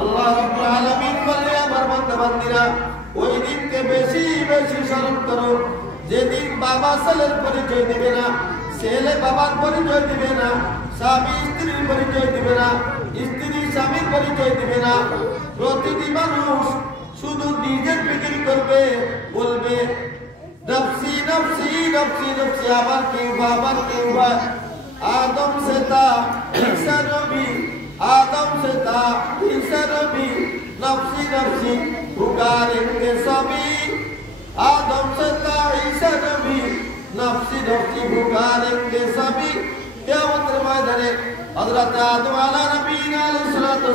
আল্লাহ রাব্বুল আলামিন বলে আমার বান্দা-বান্দীরা ওই দিনকে বেশি বেশি স্মরণ করো যেদিন বাবা ছেলের পরিচয় দিবে না, ছেলে বাবার পরিচয় দিবে না, স্বামী স্ত্রীর পরিচয় দিবে না, স্ত্রী স্বামীর পরিচয় দিবে না। প্রতিটি মানুষ শুধু নিজের ফিকির করবে, বলবে নফসি নফসি নফসি নফসি, আমার কেউ বা আমার কেউ বা। आदम से था ईसा नबी, आदम से था ईसा नबी, नफ्सी नफ्सी पुकारेंगे सभी। आदम से था ईसा नबी, नफ्सी नफ्सी पुकारेंगे सभी। कियामतेर ময়দানে হযরত আদম আলাইহিস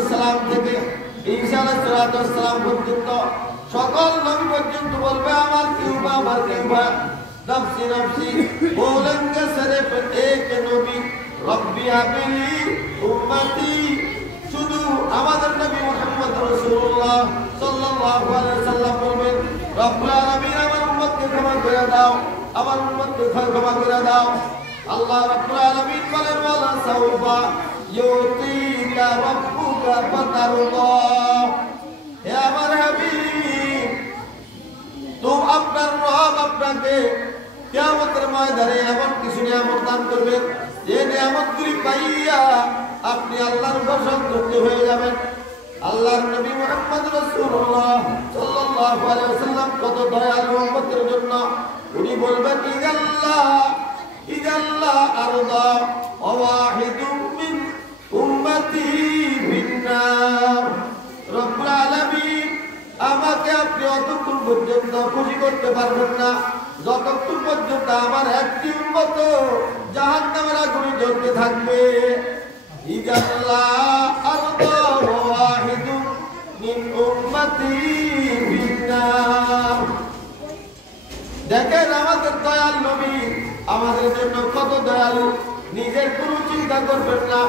সালাম থেকে ঈসা আলাইহিস সালাম পর্যন্ত সকল নবী পর্যন্ত বলবে আমার কেউ বা আমার কেউ বা। नफ्सी नफ्सी बोलेंगे सिर्फ एक नबी, रब्बी अबली उम्मती। शुद्ध আমাদের নবী মুহাম্মদ রাসূলুল্লাহ সাল্লাল্লাহু আলাইহি ওয়াসাল্লাম বলবেন রব্বুল আলামিন আমার উম্মতকে ক্ষমা করে দাও, আমার উম্মতকে ক্ষমা করে দাও। আল্লাহ রাব্বুল আলামিন বলেন ওয়ালা সাউফা ইউতিকা রাব্বুকা ফাতারদা। হে আমার হাবিব, তো আপনার রব আপনাকে কিয়ামতের ময়দানে এমন কিছু নিয়ামত দান করবেন যে নিয়ামতগুলি পাইয়া আপনি আল্লাহর উপর সন্তুষ্ট হয়ে যাবেন। আল্লাহর নবী মুহাম্মদ রাসূলুল্লাহ সাল্লাল্লাহু আলাইহি ওয়াসাল্লাম কত দয়ালু উম্মতের জন্য। উনি বলবেন ইজাল্লাহ আরদা ওয়াহিদুম মিন উম্মতি বিন্নার। রব্বুল আলামিন আমাকে আপনি অতক্ষণ পর্যন্ত খুশি করতে পারবেন না যতক্ষণ পর্যন্ত আমার একটি উম্মত জাহান্নামের আগুনে জ্বলতে থাকবে। ইজাল্লাহ আরদা ওয়াহিদুম মিন উম্মতি বিন্নার। দেখেন আমাদের দয়াল নবী আমাদের জন্য কত দয়ালু, নিজের কোনো চিন্তা করবেন না,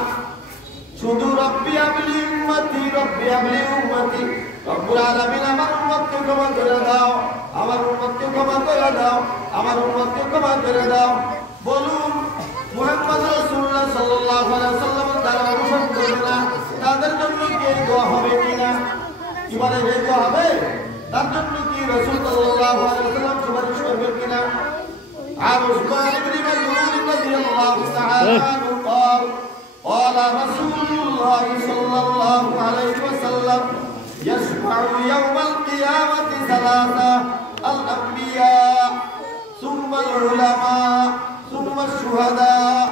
শুধু রব্বি আবলি উম্মতি রব্বি আবলি উম্মতি। রব্বুল আলামিন আমার উম্মতকে ক্ষমা করে দাও, আমার উম্মতকে ক্ষমা করে দাও, আমার উম্মতকে ক্ষমা করে দাও। বলুন মুহাম্মদ রাসূলুল্লাহ সাল্লাল্লাহু আলাইহি ওয়াসাল্লামের দ্বারা অনুসরণ করবে না, তাদের জন্য কি এই দোয়া হবে কিনা? কি বলে এই দোয়া হবে? তার জন্য কি রাসূল সাল্লাল্লাহু আলাইহি ওয়াসাল্লাম সুপারিশ করবেন কিনা? আর উসমান ইবনে মাযউন রাদিয়াল্লাহু তাআলা আনহু قال رسول الله صلى الله عليه وسلم يشفع يوم القيامة ثلاثة: الأنبياء ثم العلماء ثم الشهداء।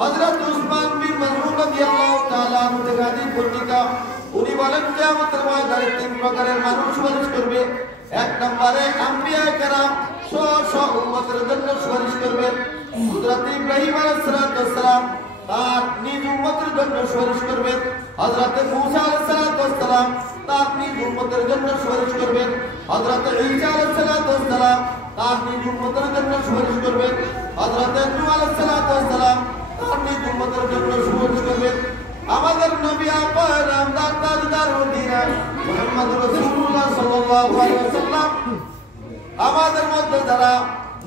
হযরত উসমান বিন মাযউন রাদিয়াল্লাহু তাআলা আনহু থেকে হাদিস বর্ণিত, উনি বলেন কিয়ামতের ময়দানে তিন প্রকারের মানুষ সুপারিশ করবে। এক নম্বরে আম্বিয়ায়ে কেরাম স্ব উম্মতের জন্য সুপারিশ করবেন। হযরত ইব্রাহিম আলাইহিস সালাম তার নিজ উম্মতের জন্য সুপারিশ করবেন। হযরত মূসা আলাইহিস সালাম তার নিজ উম্মতের জন্য সুপারিশ করবেন। হযরত ঈসা আলাইহিস সালাম তার নিজ উম্মতের জন্য সুপারিশ করবেন। হযরত নূহ আলাইহিস সালাম তার নিজ উম্মতের জন্য সুপারিশ করবেন। আমাদের নবী আপনার আমদার তাজদার মদিনা মুহাম্মদ রাসূলুল্লাহ সাল্লাল্লাহু আলাইহি ওয়াসাল্লাম আমাদের মধ্যে যারা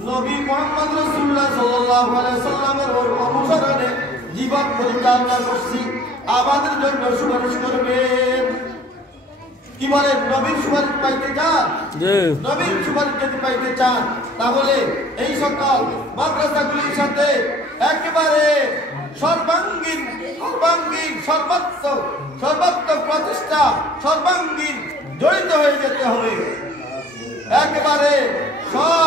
নবী মুহাম্মদ রাসূলুল্লাহ সাল্লাল্লাহু আলাইহি ওয়াসাল্লামের অনুসরণে জীবন পরিচালনা করছি, আমাদের জন্য সুপারিশ করবেন। কি বলেন? নবীর সুপারিশ পাইতে চান? নবীর সুপারিশ যদি পাইতে চান তাহলে এই সকল মাদ্রাসাগুলির সাথে একেবারে সর্বাঙ্গীন সর্বাত্মক প্রচেষ্টা সর্বাঙ্গীন জড়িত হয়ে যেতে হবে। একেবারে সব